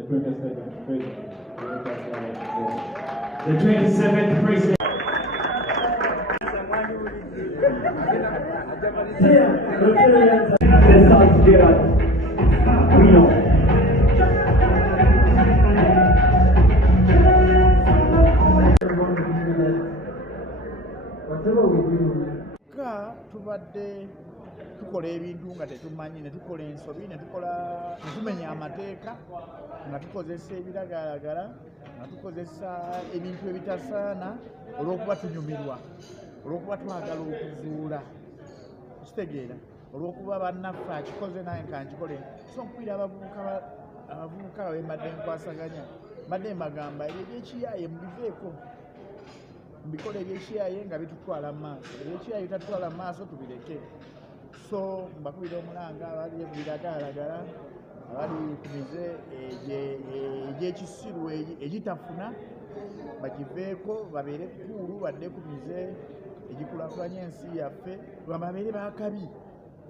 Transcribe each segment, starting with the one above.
the 27th president. The 27th president. Whatever we do, tubadde tukola ebintu nga tetumanyi, ne tukola ensobi, ne tumenya amateeka, nga tukozesa ebiragalalagala, nga tukozesa ebintu ebitasaana olw'okuba tunyumirwa, olw'okuba twagala okuzuula, kitegeera, olw'okuba bannaffe akikoze naye kankikole. So mpulira abavubuka be mbadde nkwasaganya, mbadde mbagamba ebyo ebyekiyaaye mubiveeko, mbikola ebyekiyaaye nga bitutwala mu maaso, ebyekiyaaye bitatutwala mu maaso tubireke. So mbakubira omulanga abali ku biragalalagala, abali ku mize egy'ekisiru egitafuna bagiveeko, babeere kuulu, badde ku mize egikulaakulanya ensi yaffe, babeere bakabi,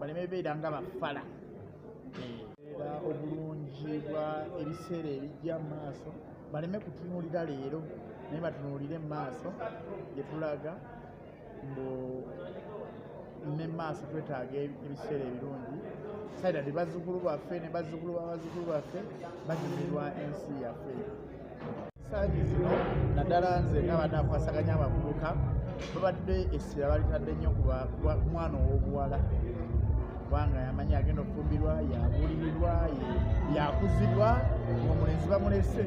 baleme beera nga bafala. Era obulungi bwa ebiseera ebijja mu maaso baleme kutunuulira leero, naye batunuulire mu maaso gye tulaga ne maaso twetaaga ebiseera ebirungi. Saida ne bazzukulu baffe ne bazzukulu babazzukulu baffe banyumirwa ensi yaffe. Ensangi zino naddala nze ng'abadde akwasaganya abavubuka babadde essira balitadde nnyo ku mwana ow'obuwala, kubanga yamanyi agenda okufumbirwa, yabuulirirwa, yakuzibwa, omulenzi bamulese,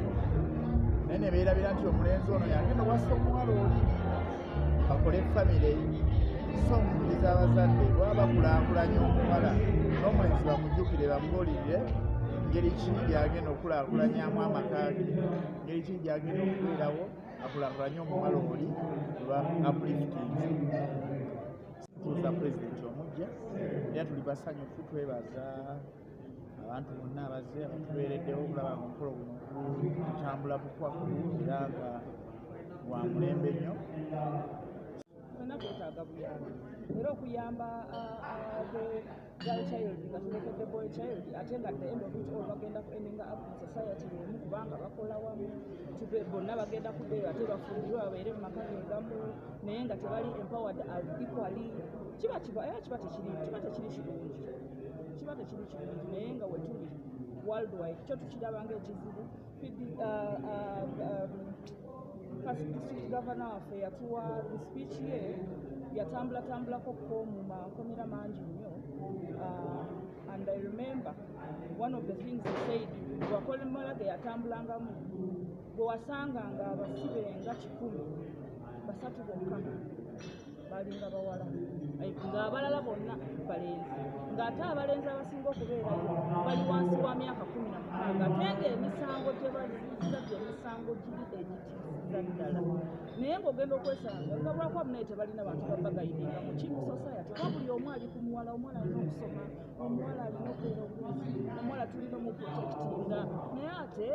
naye ne beerabira nti omulenzi ono yagenda owassa omuwala oli bakole famire. So mpuliriza abazadde bwaba bakulaakulanya omuwala n'omulenzi bamujjukire bamubuulirire ngeri ki gyagenda okulaakulanyamu amaka ge, ngeri ki gyagenda okubeerawo akulaakulanye omuwala oli kuba upliftinze. Tuuza pulezidenti omujja era tuli basanyufu, twebaza abantu bonna abazze abatubeereddewo okulaba nga omukolo guno gutambula bukwakku era nga gwa mulembe nnyo. Twetaaga buyambi era okuyamba girl child nga tulekedde boy child, ate nga the end of it all bagenda ku ending up in society emu kubanga bakola wamu, bonna bagenda kuddeyo ate bafumbirwe babeere mu maka gegamu, naye nga tebali empowered as equally. Kiba tekiri kirungi, naye nga wetuli worldwide kyo tukiraba ng'ekizibu. District Governor waffe yatuwa the speech ye yatambulako mu makomera mangi nnyo, and I remember one of the things he said, bwakolemola ge yatambulangamu bwe wasanganga abasibe nga 100 basatu bokka balinga bawala, ng'abalala bonna balenzi, ng'ate abalenzi abasinga okubeerayo bali wansi wa myaka 16, ate ng'emisango gye bazizza gy'emisango giri egitiisiza ddala. Naye ng'ogenda okwesanga ngabulako amunaye tebalina bantu babagayidinga mu kimu society, kuba buli omu ali ku muwala, omuwala alina okusoma, omuwala alina okubeera obulungi, omuwala tulina omuprotectinga, naye ate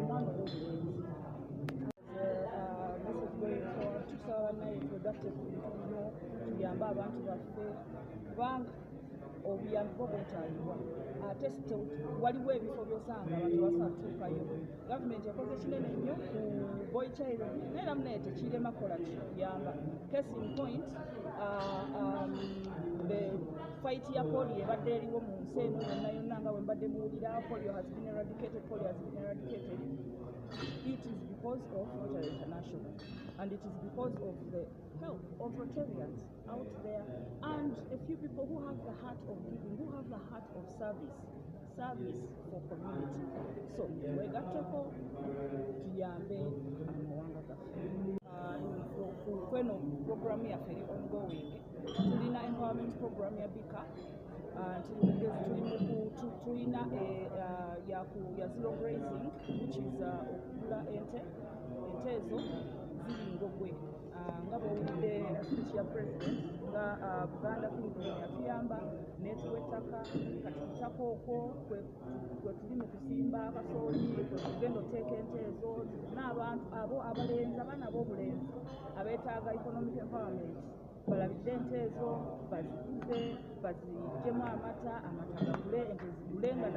omwana ow'obulenzi. Tusaba bannaye productive nnyo tuyambe abantu baffe kubanga obuyambi bwo bwetaalibwa, ate waliwo ebifo by'osanga abantu basatuukayo. Gavumenti ekoze kinene nnyo ku boy child naye era munaye tekirema kukola kiyamba. Case in point, the fight ya polio ebadde eriwo mu nsi eno yonna nga bwe mbadde muwulira, polio has been eradicated. It is because of Rotary International, and it is because of the help of Rotarians out there and a few people who have the heart of giving, who have the heart of service for community. So wegatteko tuyambe amawanga gaffe. Kweno program yaffe eri ongoing, tulina empowerment program ya bika, tulina ya zero grazing, which is okugula ente ezo ziri ngogwe, nga bwowulidde speech ya president nga Buganda Kingdom yatuyamba netuwa ettaka, kati ettaka okwo kwe tuli mu kusimba kasooli, kwe tugenda oteeka ente ezo n'abantu abo abalenzi, abaana ab'obulenzi abeetaaga economic empowerment balabidde ente ezo bazikuze, baziggyemu amata gagule, ente zigule, nga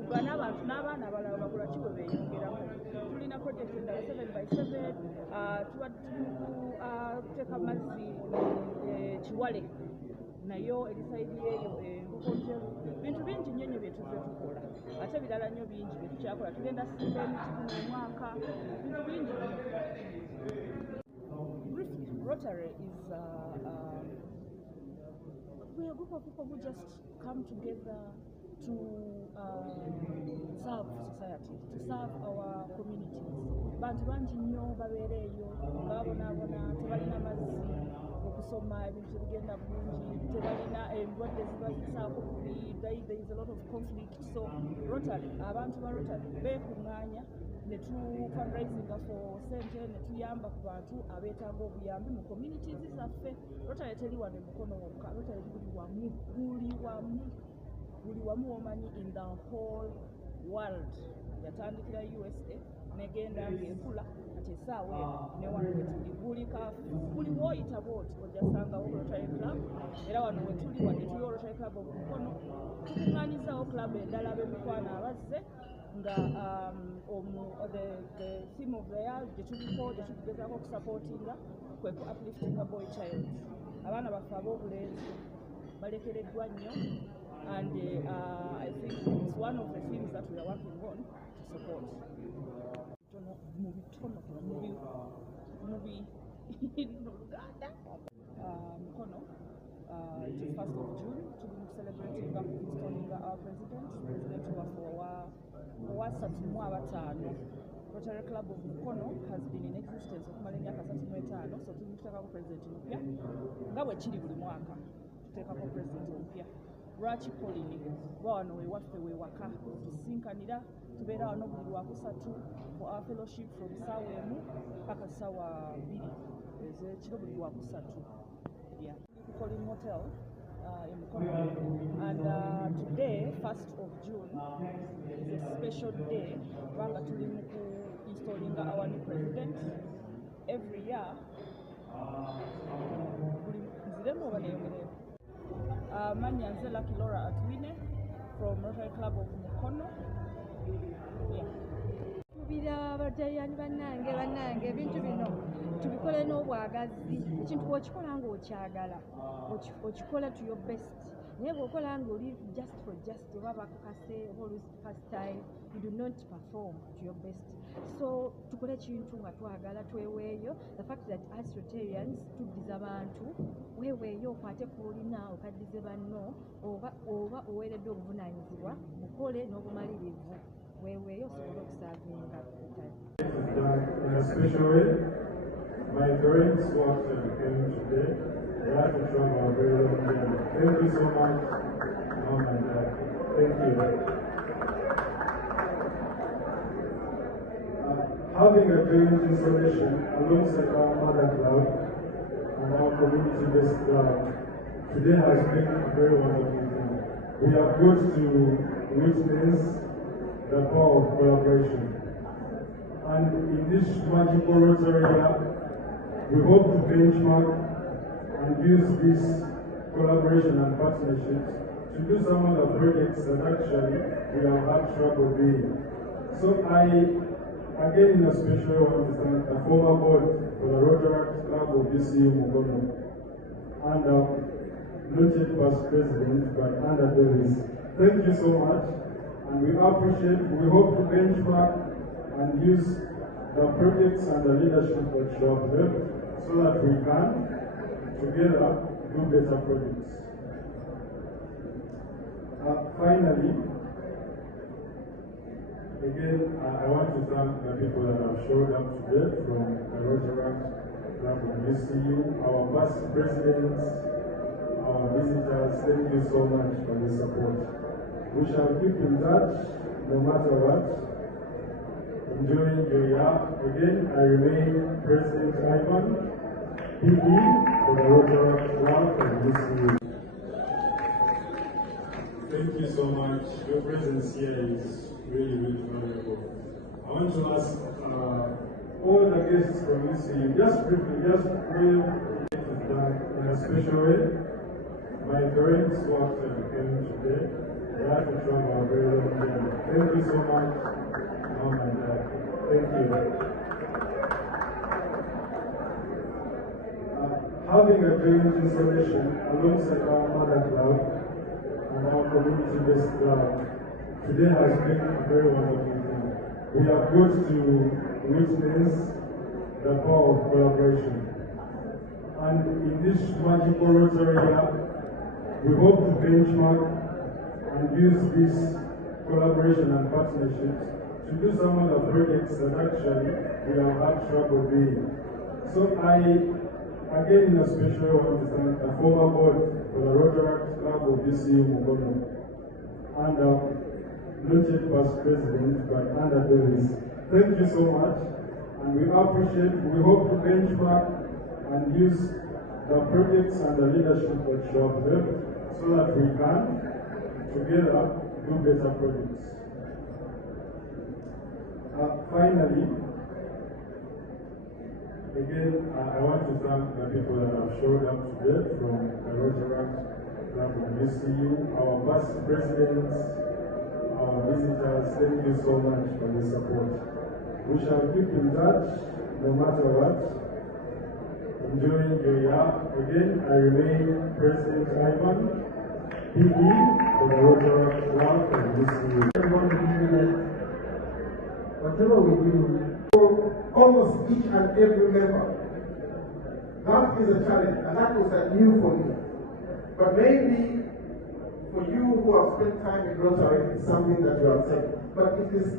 ugana abantu n'abaana abalala bagula kiwe 7 tuba kuteeka mazzi Kiwale nayo erisaidi eyo Bukonjeru bintu bingi nnyo nnyo bye tuzze tukola ate birala nnyo bingi bye tukyakola tugenda simba emiti guno omwaka bintu bingi Rotary is we're a group of people who just come together to serve society, to serve our communities. Bantu bangi nnyo babeereeyo babonaabona tebalina mazzi okusoma ebintu tebigenda bulungi tebalina endwadde zibayisaako kubi there is a lot of conflict so Rotary abantu ba Rotary beekuŋŋaanya ne tu fundraisinga for sente ne tuyamba ku bantu abeetaaga obuyambi mu communities zaffe Rotary teri wano Mukono wokka Rotary buli wamu omanyi in the whole world yatandikira USA negenda ng'ekula kati essaawa eno ne wano wetuli buli w'oyita bwoti ojjasangawo Rotary Club era wano wetuli wadde tuli Rotary Club of Mukono tukuŋŋaanyizaawo club endala ab'emikwano abazze nga the theme of the year gye tugezaako okusupportinga kwe ku upliftinga boy child abaana baffe ab'obulenzi balekereddwa nnyo and I think it's one of the things that we are working on to support. Mukono, it is 1st of June to be celebrating installing our president wa 35. Rotary Club of Mukono has been in existence okumala emyaka 35 so tuteekako president omupya nga bwe kiri buli mwaka tuteekako president omupya lwaki polini kuba wano wewaffe wewaka tusinkanira tubeera wano buli lwakusatu for our fellowship from ssaawa emu paka ssaawa 2 ez'ekiro buli lwakusatu Colin Hotel in Mukono and today 1st of June is a special day kubanga tuli mu installing our new president every year nziremu oba neyogerera Manya nze Lucky Laura Atwine from Rotary Club of Mukono. Tubira bajayani bannange ebintu bino tubikole n'obwagazi ekintu bw'okikola ng'okyagala okikola to your best naye bw'okola ng'oli just for just oba bakukase oba olusi first time you do not perform to your best so tukole ekintu nga twagala tweweeyo the fact that as Rotarians tuddiza abantu weeweeyo okwate kuolina okaddize banno oba oweeredde obuvunaanyizibwa bukole n'obumalirivu weeweeyo osobole okusaavinga in a special way. My parents worked came today. They had to travel very long. Thank you so much, Mom and Dad. Thank you. Having a joint installation alongside our mother club and our community-based club today has been a very wonderful thing. We have got to witness the power of collaboration. And in this magical Rotary year, we hope to benchmark and use this collaboration and partnerships to do some of the projects that actually we have had trouble doing. So again in a special way, want to thank the former board for the Rotary Club of BCU Mukono and not yet past president, but Anna Davis. Thank you so much, and we appreciate, we hope to benchmark and use the projects and the leadership that you have helped so that we can together do better projects. Finally, again, I want to thank the people that have showed up today from the Rotary Club of BCU, our past presidents, our visitors. Thank you so much for the support. We shall keep in touch no matter what. Enjoy your year. Again, I remain President Ivan, PE for the Rotary Club of BCU. Thank you so much. Your presence here is really, really valuable. I want to ask all the guests from BCU, just briefly, just real in a special way. My parents worked and came today. They had to travel very long. Thank you so much, Mom and Dad. Thank you. having a presidental installation alongside our mother club and our community-based club today has been a very wonderful thing. We have got to witness the power of collaboration. And in this magical Rotary year, we hope to benchmark and use this collaboration and partnerships to do some of the projects that actually we have had trouble doing. So I, again in a special way, want to thank the former board for the Rotary Club of BCU Mukono and not yet past president, but under Davis. Thank you so much, and we appreciate, we hope to benchmark and use the projects and the leadership that you have left so that we can together do better projects. Finally, again, I want to thank the people that have showed up today from the Rotary Club of BCU, our past presidents, our visitors. Thank you so much for the support. We shall keep in touch no matter what. Enjoying your year. Again, I remain President Ivan, PE for the Rotary Club of BCU. Whatever we do, for almost each and every member, that is a challenge, and that was new for me. But maybe for you who have spent time in Rotary, it's something that you have said. But it is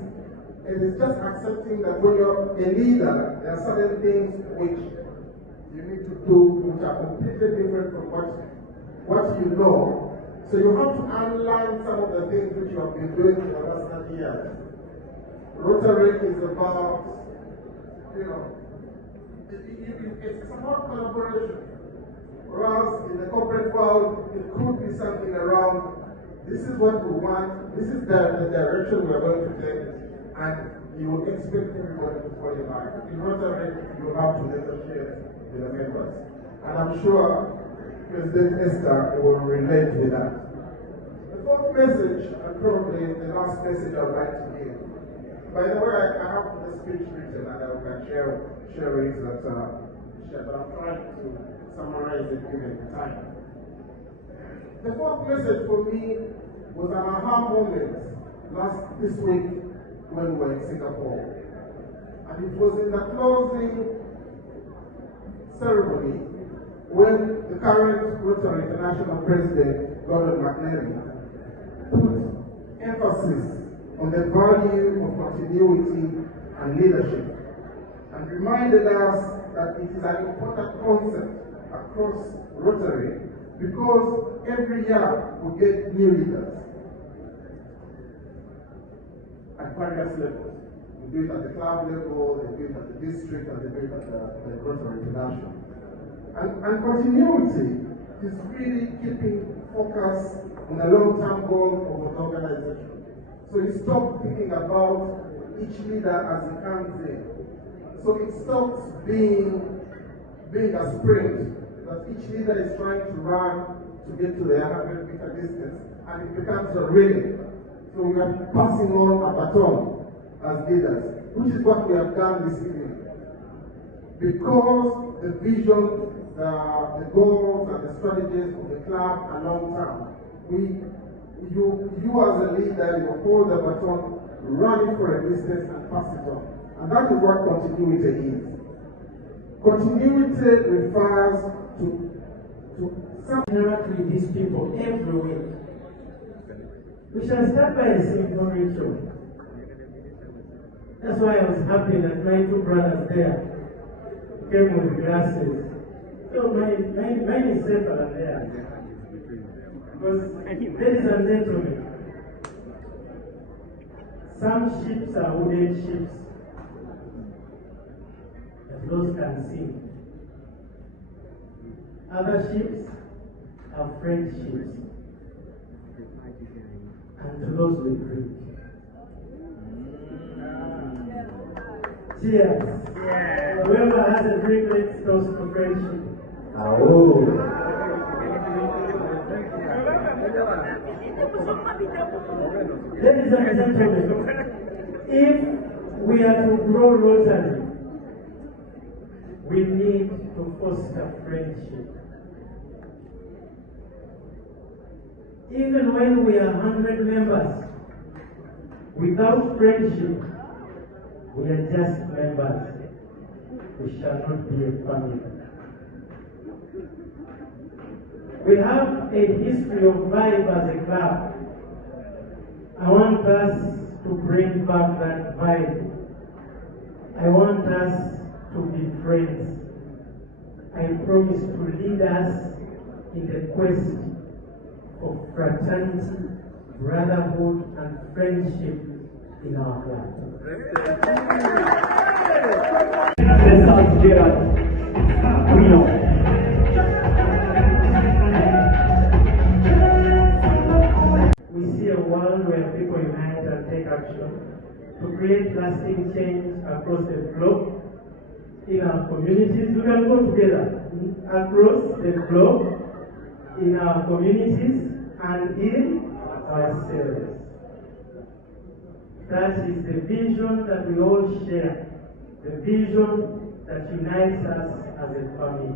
just accepting that when you're a leader, there are certain things which you need to do which are completely different from what you know. So you have to unlearn some of the things which you have been doing for the last 30 years. Rotary is about, it's about collaboration. Whereas in the corporate world, it could be something around, this is what we want, this is the direction we are going to take, and you will expect everybody to follow your line. In Rotary, you have to negotiate with the members. And I'm sure President Esther will relate with that. The fourth message, and probably the last message I would like to give. By the way, I have the speech written and I can share it but I'm trying to summarize it given the time. The fourth message for me was an aha moment this week when we were in Singapore. And it was in the closing ceremony when the current Rotary International President, Gordon McNally, put emphasis on the value of continuity and leadership, and reminded us that it is an important concept across Rotary because every year we get new leaders at various levels. We do it at the club level, they do it at the district, and they do it at the Rotary International. And continuity is really keeping focus on the long-term goal of an organization. So you stop thinking about each leader as he comes in. So it stops being a sprint that each leader is trying to run to get to the 100-meter distance, and it becomes a relay. So we are passing on a baton as leaders, which is what we have done this evening. Because the vision, the goals, and the strategies of the club are long-term, you as a leader, you hold the baton, run it for a distance and pass it on. And that is what continuity is. Continuity refers to interact with these people every week. We shall start by a simple ritual. That's why I was happy that my two brothers there came with glasses. So mine is safer than theirs. Because ladies and gentlemen, some ships are wooden ships that those can sink. Other ships are friendships, and to those we drink. Cheers! Yeah. Whoever has a drink, let's toast for friendship. Ladies and gentlemen, if we are to grow Rotary, we need to foster friendship. Even when we are 100 members, without friendship, we are just members. We shall not be a family. We have a history of vibe as a club. I want us to bring back that vibe. I want us to be friends. I promise to lead us in the quest of fraternity, brotherhood, and friendship in our club. We see a world where people unite and take action to create lasting change across the globe. In our communities, we can go together across the globe, in our communities, and in ourselves. That is the vision that we all share, the vision that unites us as a family.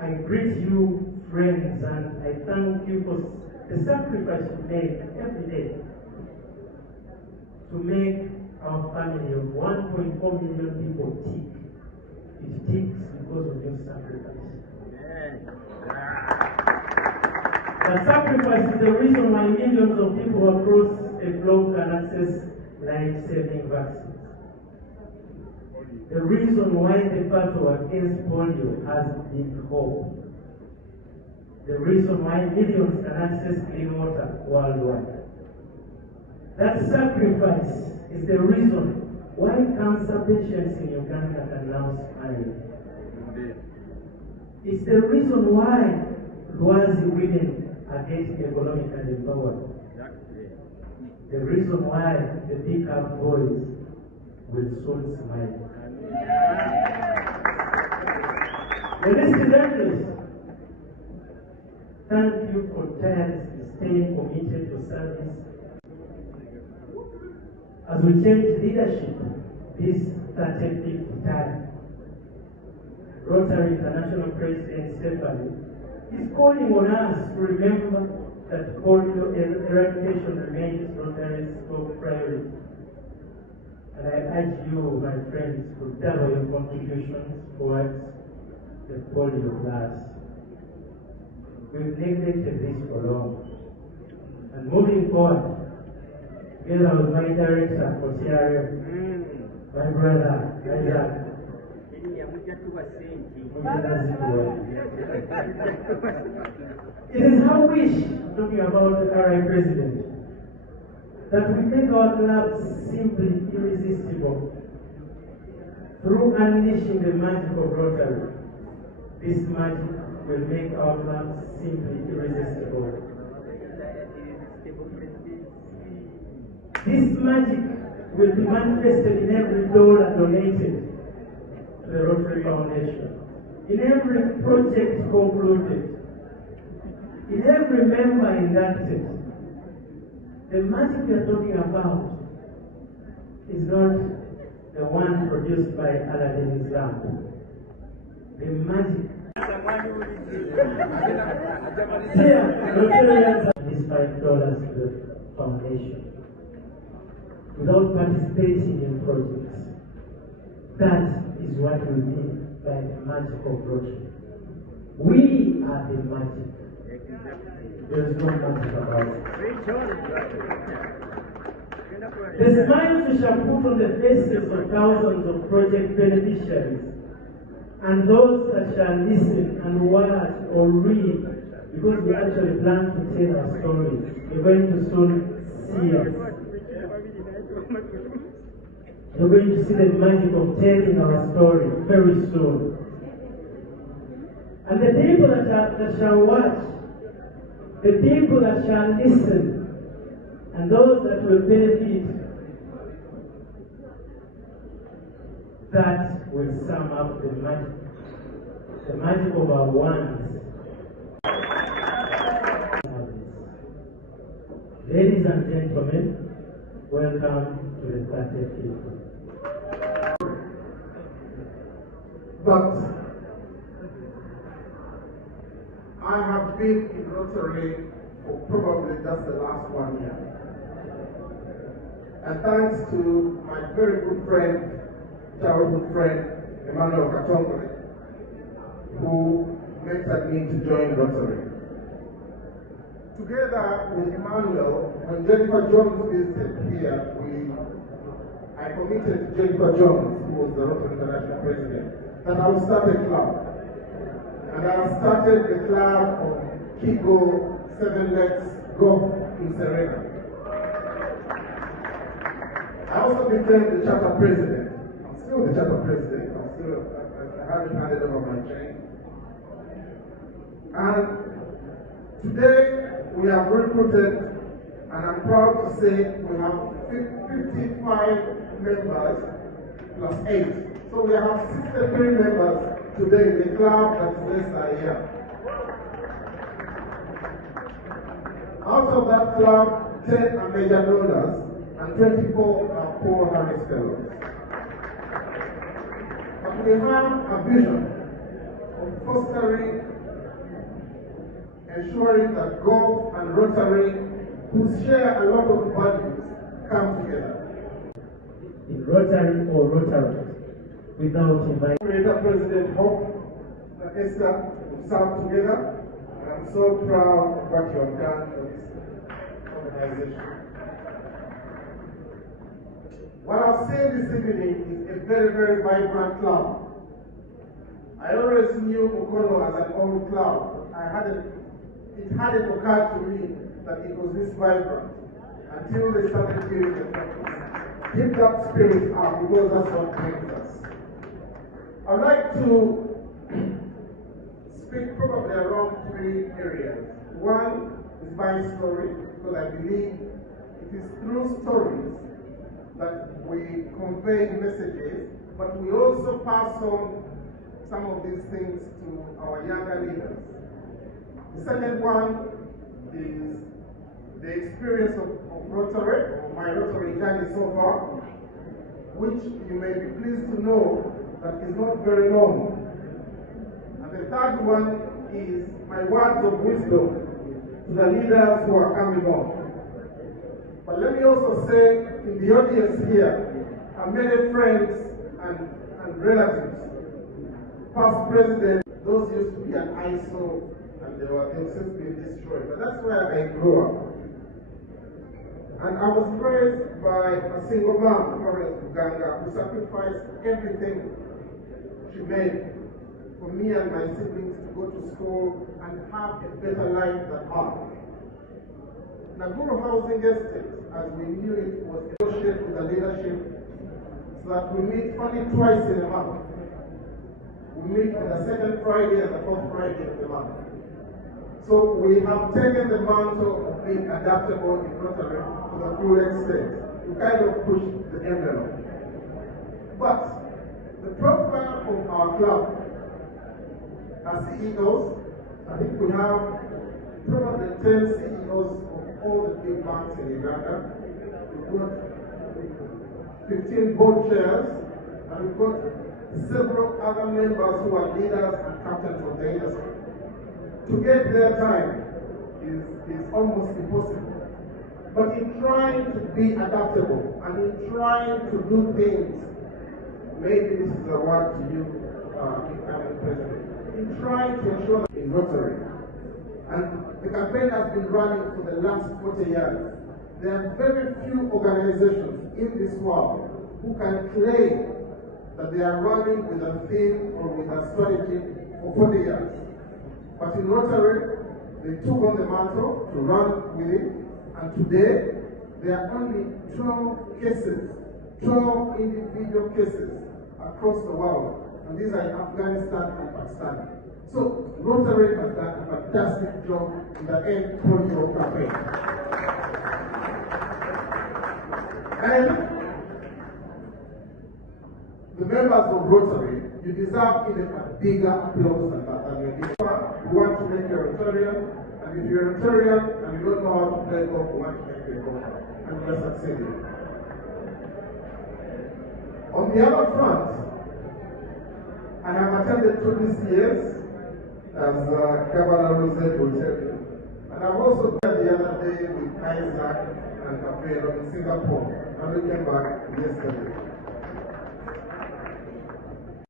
I greet you, friends, and I thank you for the sacrifice you make every day to make our family of 1.4 million people tick. It ticks because of your sacrifice. That sacrifice is the reason why millions of people across the globe can access life-saving vaccines. The reason why the battle against polio has big hope. The reason why millions can access clean water worldwide. That sacrifice is the reason why cancer patients in Uganda can now smile. It's the reason why Lwazi women are getting economically empowered. The reason why the big up boys will soon smile. The list is endless. Thank you for tirelessly staying committed to service. As we change leadership this 35th time, Rotary International President Stephanie is calling on us to remember that polio eradication remains Rotary's top priority. And I urge you, my friends, to double your contributions towards the polio class. We've neglected this for long. And moving forward, together with my director for CRM, my brother, Isaac, it is our wish, talking about the RI President, that we make our club simply irresistible. Through unleashing the magic of Rotary, this magic will make our club simply irresistible. This magic will be manifested in every dollar donated to the Rotary Foundation, in every project concluded, in every member inducted. The magic we are talking about is not the one produced by Aladdin's lamp. The magic. Here, Rotarians are these $5 to the foundation without participating in projects. That is what we mean by the magic of Rotary. We are the magic. There is no magic about it. The smiles we shall put on the faces of thousands of project beneficiaries and those that shall listen and watch or read, because we actually plan to tell our stories. You're going to soon see us. You're going to see the magic of telling our story very soon. And the people that shall watch, the people that shall listen, and those that will benefit, that will sum up the magic of our ones. Ladies and gentlemen, welcome to the 30th. but I have been in Rotary for probably just the last 1 year. And thanks to my very good friend, childhood friend, Emmanuel Katongole, who mentored me to join Rotary. Together with Emmanuel, when Jennifer Jones visited here, I committed to Jennifer Jones, who was the Rotary International President, that I will start a club. And I started the club of Kigo 7 Legs Golf in Serena. I also became the chapter president. I'm still the chapter president. I haven't handed over my chain. And today we have recruited, and I'm proud to say we have 55 members plus 8. So we have 63 members today in the club that is less than a year. Out of that club, 10 are major donors and 24 are poor Harris fellows. But we have a vision of fostering, ensuring that golf and Rotary, who share a lot of values, come together. In Rotary or Rotary, without inviting President Hope and Esther to serve together, and I'm so proud of what you have done for this organization. What I've seen this evening is a very, very vibrant club. I always knew Mukono as an old club. It hadn't occurred to me that it was this vibrant until they started giving the practice. Keep that spirit up, because that's what brings us. I'd like to speak probably around 3 areas. One is my story, because I believe it is through stories that we convey messages, but we also pass on some of these things to our younger leaders. The second one is the experience of Rotary, or my Rotary journey so far, which you may be pleased to know that is not very long. And the third one is my words of wisdom to the leaders who are coming on. But let me also say, in the audience here are many friends and relatives. Past presidents, those used to be an ISO, and they've since been destroyed. But that's where I grew up. And I was raised by a single mom, Florence Buganga, who sacrificed everything she made for me and my siblings to go to school and have a better life than ours. Naguru Housing Estate, as we knew it, was associated with the leadership, so that we meet only twice in a month. We meet on the second Friday and the fourth Friday of the month. So we have taken the mantle of being adaptable in Rotary to the full extent. We kind of push the envelope. But the profile of our club as CEOs, I think we have probably 10 CEOs of all the big banks in Uganda. We've got 15 board chairs, and we've got several other members who are leaders and captains of the industry. To get their time is almost impossible. But in trying to be adaptable and in trying to do things, maybe this is a word to you, incoming president, in trying to ensure that in Rotary, and the campaign has been running for the last 40 years, there are very few organizations in this world who can claim that they are running with a theme or with a strategy for 40 years. But in Rotary, they took on the mantle to run with it, and today there are only 12 cases, 12 individual cases across the world, and these are in Afghanistan and Pakistan. So Rotary has done a fantastic job in the End Polio campaign. And the members of Rotary, you deserve even a bigger applause than that. You want to make you a Rotarian, and if you're a Rotarian and you don't know how to play golf, you want to make you a golfer, and you're succeeding. On the other front, I have attended to this years, as Governor Rosette will tell you. And I've also done the other day with Isaac and Capello in Singapore, and we came back yesterday.